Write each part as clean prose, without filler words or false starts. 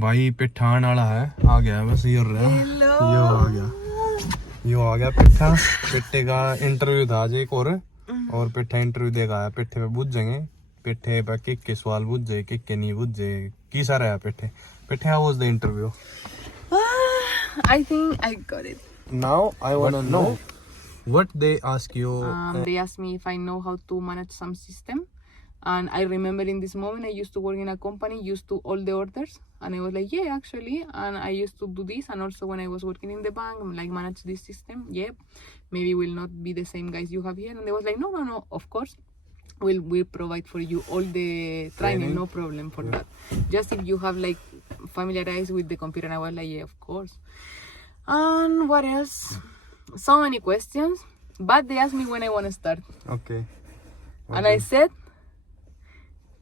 भाई पिठान वाला है, आ गया बस ये रहा, यो आ गया पिट्ठा। पिट्ठे का इंटरव्यू था आज एक और पिट्ठा इंटरव्यू देगा आया। पिट्ठे पे पूछ जाएंगे, पिट्ठे पे किक के सवाल पूछ जाए, किक के नहीं पूछ जाए, की सारा है पिट्ठे। पिट्ठे, how was the interview? I think I got it. Now I wanna know what they ask you. They asked me if I know how to manage some system, and I remember in this moment I used to work in a company, used to all the orders, and I was like, yeah, actually, and I used to do this, and also when I was working in the bank, I'm like, manage this system. Yep, maybe will not be the same guys you have here, and they was like, no, of course. We'll provide for you all the training, no problem for that. Just if you have like familiarized with the computer. And I was like, yeah, of course. And what else? So many questions, but they asked me when I want to start. Okay. And I said,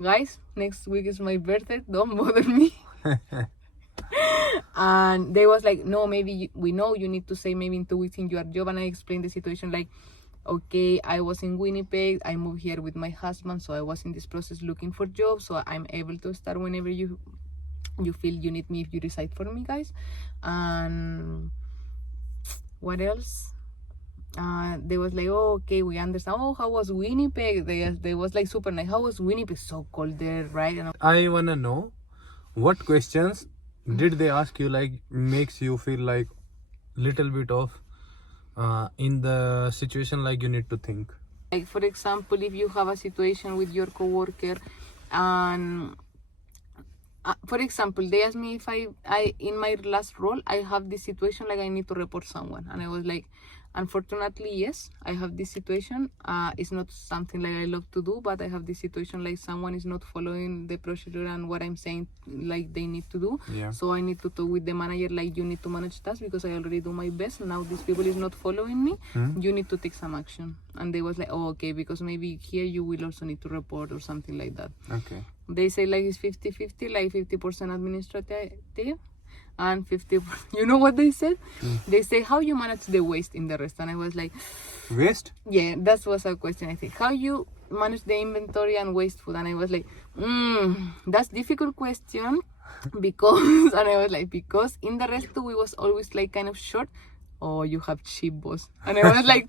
guys, next week is my birthday, don't bother me. And they was like, no, maybe we know you need to say maybe in 2 weeks in your job. And I explained the situation like, okay, I was in Winnipeg, I moved here with my husband, so I was in this process looking for jobs, so I'm able to start whenever you feel you need me, if you decide for me, guys. And what else? They was like, oh, okay, we understand. Oh, how was Winnipeg? They was like super nice. How was Winnipeg? So cold there, right? And I wanna know what questions did they ask you, like makes you feel like little bit of in the situation, like you need to think. like, for example, if you have a situation with your coworker, and for example, they asked me if I in my last role I have this situation like I need to report someone, and I was like, unfortunately, yes, I have this situation. It's not something like I love to do, but I have this situation like someone is not following the procedure and what I'm saying like they need to do. Yeah. So I need to talk with the manager like, you need to manage tasks because I already do my best. Now these people is not following me. You need to take some action. And they was like, oh, okay, because maybe here you will also need to report or something like that. Okay. They say like it's 50-50, like 50% administrative and 50%. You know what they said? They say, how you manage the waste in the restaurant? I was like, Waste? yeah, that was a question. I think, how you manage the inventory and waste food? And I was like, that's difficult question because, and I was like, because in the restaurant we was always like kind of short. Oh, you have cheap, boss. And I was like,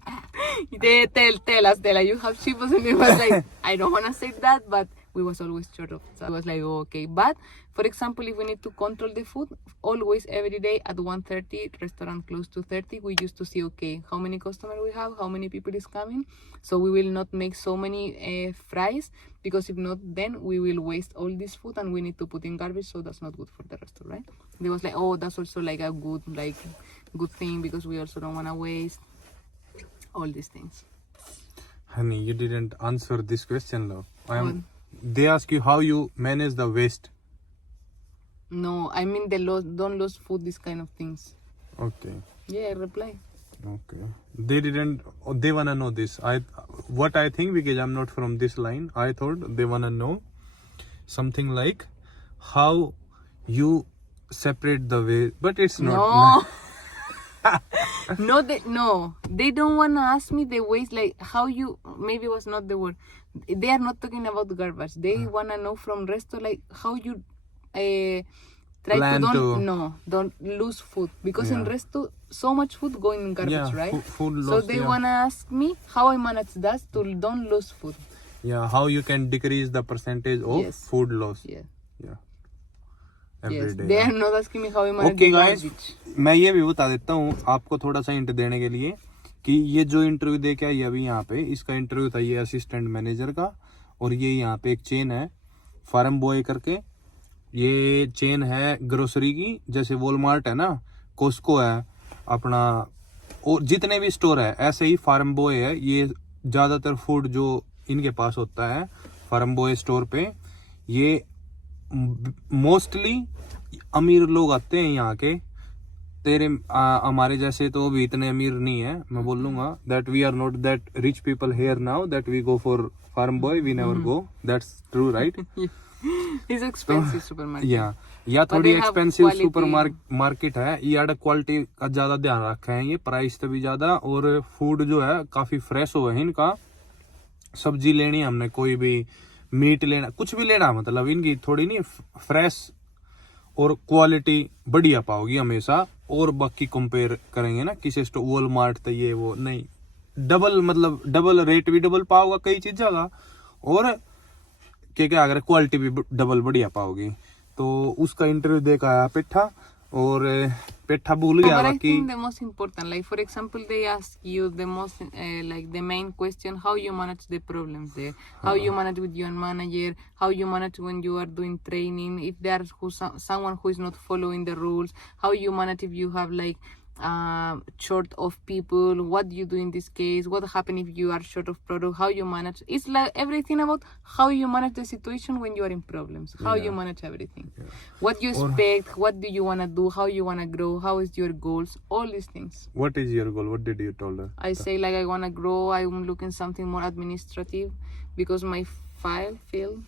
tell us, you have cheap, boss. And it was like, I don't want to say that, but we was always short of. So I was like, oh, okay. But for example, if we need to control the food, always every day at 1:30, restaurant close to 30, we used to see, okay, how many customers we have, how many people is coming. So we will not make so many fries, because if not, then we will waste all this food and we need to put in garbage. So that's not good for the restaurant, right? They was like, oh, that's also like a good thing, because we also don't want to waste all these things. Honey, you didn't answer this question, love. They ask you how you manage the waste. No, I mean don't lose food, these kind of things. Okay. Yeah, I reply. Okay. They didn't. They wanna know this. What I think, because I'm not from this line, I thought they wanna know something like how you separate the waste, but it's not. No. They don't wanna ask me the waste, like how you, maybe was not the word. They are not talking about the garbage. They wanna know from resto like how you try Plan to don't lose food, because in resto so much food going in garbage, right? Food loss. So they wanna ask me how I manage that to don't lose food. Yeah, how you can decrease the percentage of food loss. Yeah. Every Yes. day. They are not asking me how I manage Okay, the guys, garbage. मैं ये भी बता देता हूँ आपको थोड़ा सा hint देने के लिए कि ये जो इंटरव्यू दे के आई अभी यहाँ पे, इसका इंटरव्यू था ये असिस्टेंट मैनेजर का, और ये यहाँ पे एक चेन है फार्म बॉय करके। ये चेन है ग्रोसरी की, जैसे वॉलमार्ट है ना, कोस्को है अपना, और जितने भी स्टोर है ऐसे ही फार्म बॉय है। ये ज़्यादातर फूड जो इनके पास होता है फार्म बॉय स्टोर पे, ये मोस्टली अमीर लोग आते हैं यहाँ के। हमारे जैसे तो अभी इतने अमीर नहीं है, मैं बोल लूंगा that we are not that rich people here now that we go for farm boy, we never go, that's true, right? It's expensive supermarket. या थोड़ी एक्सपेंसिव सुपर मार्केट है, ये क्वालिटी का ज्यादा ध्यान रखा है, ये प्राइस से भी ज्यादा, और फूड जो है काफी फ्रेश हो है इनका। सब्जी लेनी हमने, कोई भी मीट लेना, कुछ भी लेना, मतलब इनकी थोड़ी नहीं फ्रेश और क्वालिटी बढ़िया पाओगी हमेशा। और बाकी कंपेयर करेंगे ना किसी स्टोर वॉलमार्ट तो ये वो नहीं, डबल मतलब डबल रेट भी डबल पाओगा कई चीज़ों का, और क्या अगर क्वालिटी भी डबल बढ़िया पाओगी। तो उसका इंटरव्यू देखा है पेठा, और पेठा भूल गया But I बाकी। think the most important, like for example, they ask you the most, like the main question, how you manage the problems there, how you manage with your manager, how you manage when you are doing training, if there's someone who is not following the rules, how you manage if you have like short of people, what you do in this case, what happen if you are short of product, how you manage. It's like everything about how you manage the situation when you are in problems, how you manage everything, what you expect, what do you want to do, how you want to grow, how is your goals, all these things. What is your goal? What did you told her? I say like I want to grow, I'm looking something more administrative because my field,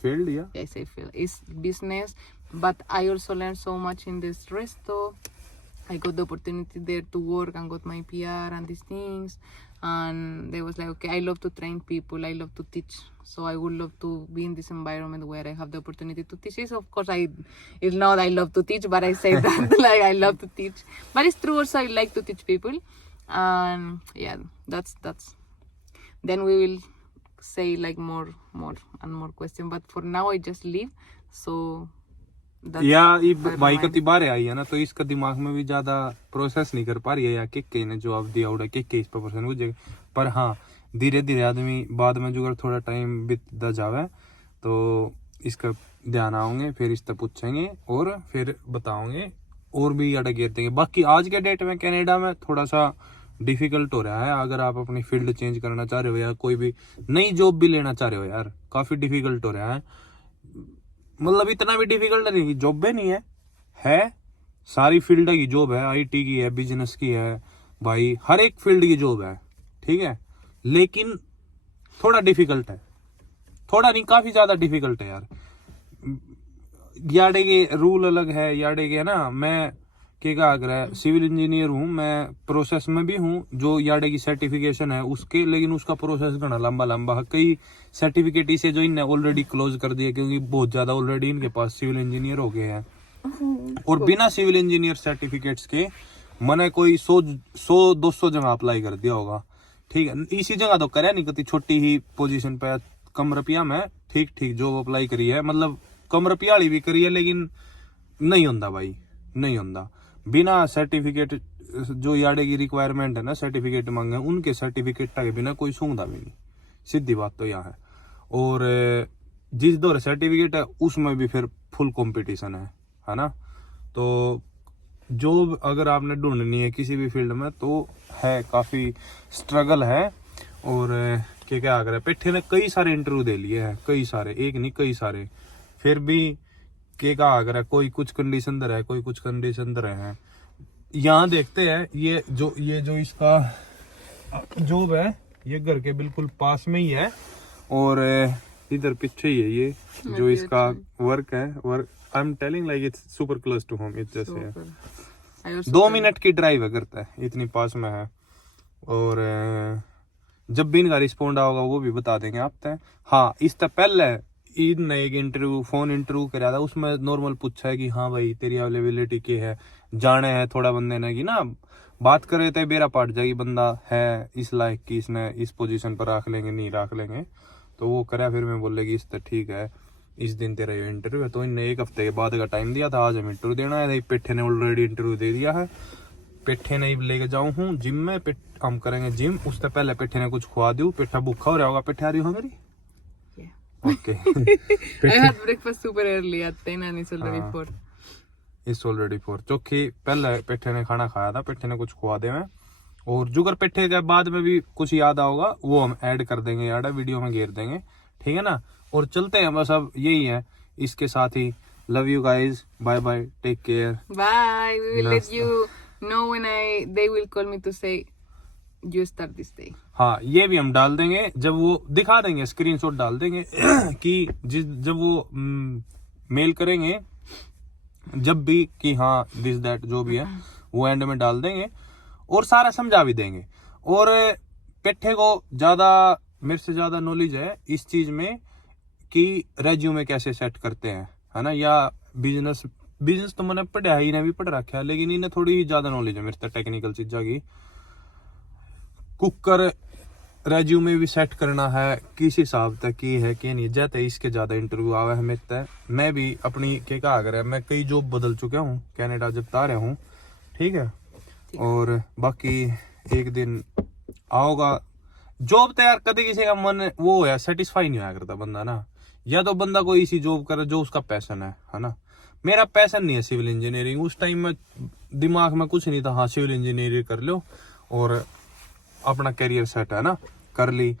Failed, yeah. I say field is business, but I also learned so much in this resto. I got the opportunity there to work and got my PR and these things, and they was like, okay, I love to train people, I love to teach, so I would love to be in this environment where I have the opportunity to teach. Yes, of course, it's not I love to teach, but I say that like I love to teach, but it's true also I like to teach people, and yeah, that's then we will say like more and more question, but for now I just leave, so या ये भाई का तिबारे आई है ना, तो इसका दिमाग में भी ज्यादा प्रोसेस नहीं कर पा रही है, या के ने जवाब दिया उड़ा के इस पर पर्सन बुझेगा। पर हाँ, धीरे धीरे आदमी बाद में जो थोड़ा टाइम बीतता जावे तो इसका ध्यान आओगे, फिर इस तक पूछेंगे और फिर बताओगे और भी अड़ा घेर देंगे। बाकी आज के डेट में कनाडा में थोड़ा सा डिफिकल्ट हो रहा है, अगर आप अपनी फील्ड चेंज करना चाह रहे हो या कोई भी नई जॉब भी लेना चाह रहे हो यार, काफी डिफिकल्ट हो रहा है। मतलब इतना भी डिफिकल्ट नहीं कि जॉब भी नहीं है सारी फील्ड की जॉब है, आईटी की है, बिजनेस की है भाई, हर एक फील्ड की जॉब है, ठीक है, लेकिन थोड़ा डिफिकल्ट है, थोड़ा नहीं काफी ज्यादा डिफिकल्ट है यार। याडे के रूल अलग है, याडे के ना, मैं क्या अगर सिविल इंजीनियर हूँ, मैं प्रोसेस में भी हूँ, जो याडे की सर्टिफिकेशन है उसके, लेकिन उसका प्रोसेस घना लंबा है। कई सर्टिफिकेट इसे जो इनने ऑलरेडी क्लोज कर दिए क्योंकि बहुत ज्यादा ऑलरेडी इनके पास सिविल इंजीनियर हो गए हैं, और बिना सिविल इंजीनियर सर्टिफिकेट्स के मैंने कोई 100-200 जगह अप्लाई कर दिया होगा, ठीक है। इसी जगह तो करे नहीं, कति छोटी ही पोजीशन पे कम रुपया में ठीक जॉब अप्लाई करी है, मतलब कम रुपया वाली भी करी है, लेकिन नहीं होता भाई, नहीं होता बिना सर्टिफिकेट। जो याडे की रिक्वायरमेंट है ना, सर्टिफिकेट मांगे, उनके सर्टिफिकेट के बिना कोई सूंघता भी नहीं, सीधी बात तो यह है। और जिस दौर सर्टिफिकेट है उसमें भी फिर फुल कंपटीशन है ना। तो जॉब अगर आपने ढूंढनी है किसी भी फील्ड में तो है, काफी स्ट्रगल है। और क्या अगर पेठे ने कई सारे इंटरव्यू दे लिए हैं, कई सारे, एक नहीं कई सारे, फिर भी क्या अगर कोई कुछ कंडीशन दर है, कोई कुछ कंडीशन दर है। यहाँ देखते हैं ये जो इसका जॉब है ये घर के बिल्कुल पास में ही है, और इधर पीछे ही है ये जो इसका वर्क है। Work I am telling like it's super close to home, it's just 2 minute की ड्राइव है, करता है इतनी पास में है। और जब भी इनका रिस्पॉन्ड होगा वो भी बता देंगे आप तय। हाँ, इससे पहले इनने एक फोन इंटरव्यू करा था, उसमें नॉर्मल पूछा है कि हाँ भाई तेरी अवेलेबिलिटी क्या है, जाने है थोड़ा बंदे ने कि ना बात करे तो बेरा पाट जाएगी, बंदा है इस लायक की, इसने इस पोजीशन पर रख लेंगे नहीं रख लेंगे, तो वो करा। फिर मैं बोलेगी इस तरह ठीक है, इस दिन तेरा ये इंटरव्यू है। तो इनने 1 हफ्ते के बाद का टाइम दिया था, आज हम इंटरव्यू देना है। पेठे ने ऑलरेडी इंटरव्यू दे दिया है, पेठे ने लेके जाऊँ हूँ जिम में, हम करेंगे जिम, उससे पहले पेठे ने कुछ खुआ दूँ, पेठा भूखा हो रहा होगा। पेठे आ रही हो मेरी? Okay. I had breakfast super early at 10 and it's already 4. It's already 4. चौकी पहले पेठे ने खाना खाया था, पेठे ने कुछ खुआ दे में, और जुगर पेठे के बाद में भी कुछ याद आओगा वो हम ऐड कर देंगे यार, वीडियो में घेर देंगे, ठीक है ना। और चलते हैं, बस अब यही है। इसके साथ ही love you guys, bye bye, take care, bye. We will let you know when they will call me to say you start this day. हाँ, ये भी हम डाल देंगे, जब वो दिखा देंगे, स्क्रीनशॉट डाल देंगे कि जब वो मेल करेंगे जब भी कि हाँ दिस दैट जो भी है वो एंड में डाल देंगे, और सारा समझा भी देंगे। और पेठे को ज्यादा मेरे से ज्यादा नॉलेज है इस चीज में कि रेज्यूमे कैसे सेट करते हैं, है ना, या बिजनेस बिजनेस तो मैंने पढ़ा ही ने भी पढ़ रखा है, लेकिन इन्हें थोड़ी ज्यादा नॉलेज है मेरे तो टेक्निकल चीजा की। कुकर रेज्यूमे भी सेट करना है किस हिसाब तक की है कि नहीं, जैसे इसके ज्यादा इंटरव्यू आवे है मेरे तय। मैं भी अपनी के कहा अगर मैं कई जॉब बदल चुका हूँ, कनाडा जब ता रहा हूँ, ठीक है। और बाकी एक दिन आओगा जॉब तैयार कदे किसी का मन वो होया सेटिस्फाई नहीं होया करता बंदा ना, या तो बंदा कोई इसी जॉब करे जो उसका पैशन है ना। मेरा पैशन नहीं है सिविल इंजीनियरिंग, उस टाइम में दिमाग में कुछ नहीं था, हाँ सिविल इंजीनियरिंग कर लो और अपना करियर सेट है ना कर ली,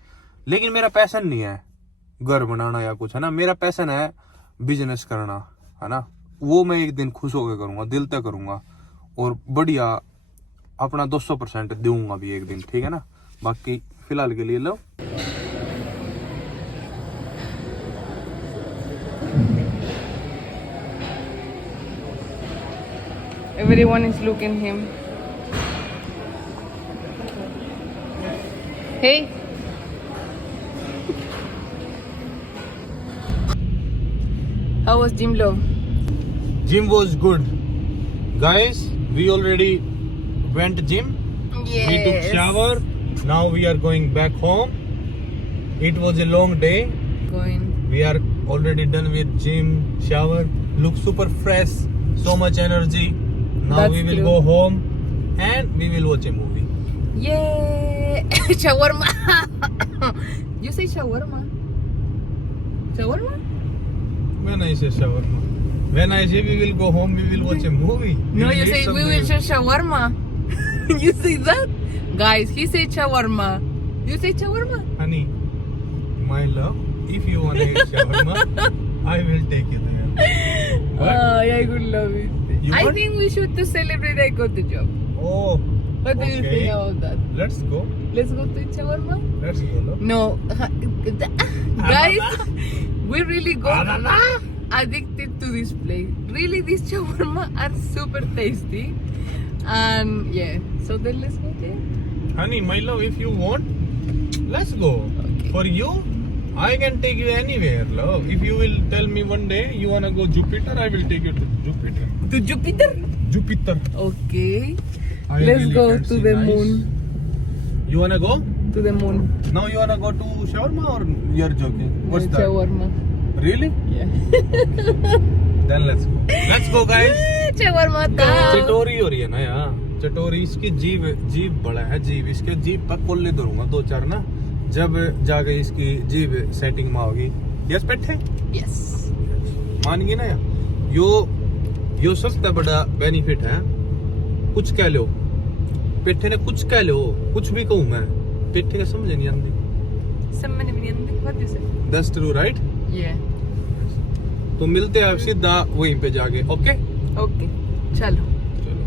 लेकिन मेरा पैशन नहीं है घर बनाना या कुछ है ना, मेरा पैशन है बिजनेस करना है ना। वो मैं एक दिन खुश होकर करूंगा, दिल तक करूंगा और बढ़िया अपना 200% दूंगा भी एक दिन, ठीक है ना। बाकी फिलहाल के लिए लो Everyone is looking him. Hey. How was gym love? Gym was good, guys. We already went gym. Yes. We took shower. Now we are going back home. It was a long day. Going. We are already done with gym, shower. Look super fresh, so much energy. Now That's we will true. go home and we will watch a movie. Yay! Shawarma. You say shawarma? Shawarma? When I say shawarma, when I say we will go home, we will watch a movie. No, will you eat say some we will movie. say shawarma. You say that? Guys, he said shawarma. You say shawarma? Honey, my love, if you want to eat shawarma, I will take you there. What? I would love it. You I want? think we should to celebrate I got the job. Oh, What do you Okay. think about that? let's go. Let's go to eat shawarma? Let's go. No? No. Guys, we really got addicted to this place. Really, these shawarma are super tasty. And yeah, so then let's go there. Honey, my love, if you want, let's go. Okay. For you, I can take you anywhere, love. If you will tell me one day you wanna go Jupiter, I will take you to Jupiter. To Jupiter? Jupiter. Okay. I Let's really go can to see the nice. moon. You wanna go? To the moon. Now you wanna go to shawarma or you're joking? What's that? Shawarma. Really? Yeah. Then let's go. Let's go, guys. Shawarma time. चटोरी हो रही है ना यार, चटोरी इसकी जीभ बड़ा है, जीभ इसके जीभ पर कोल्ले दूंगा 2-4 ना, जब जाके इसकी जीभ सेटिंग में होगी। यस पेट्टे Yes. मान गई ना यार, यो सबसे बड़ा बेनिफिट है। कुछ कह लो पेट्टे ने, कुछ कह लो, कुछ भी कहूँ मैं, पेट्टे का समझ नहीं आती। Somebody what do you say? That's true right. Yeah. तो मिलते हैं सीधा वहीं पे जाके, ओके Okay. Chalo. चलो।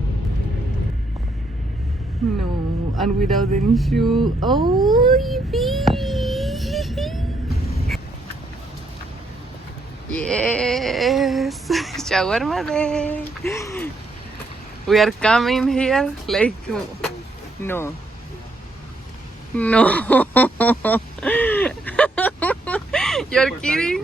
No, and without any shoe. Oh, yippee! Yes, shawarma day. We are coming here like no. You're kidding?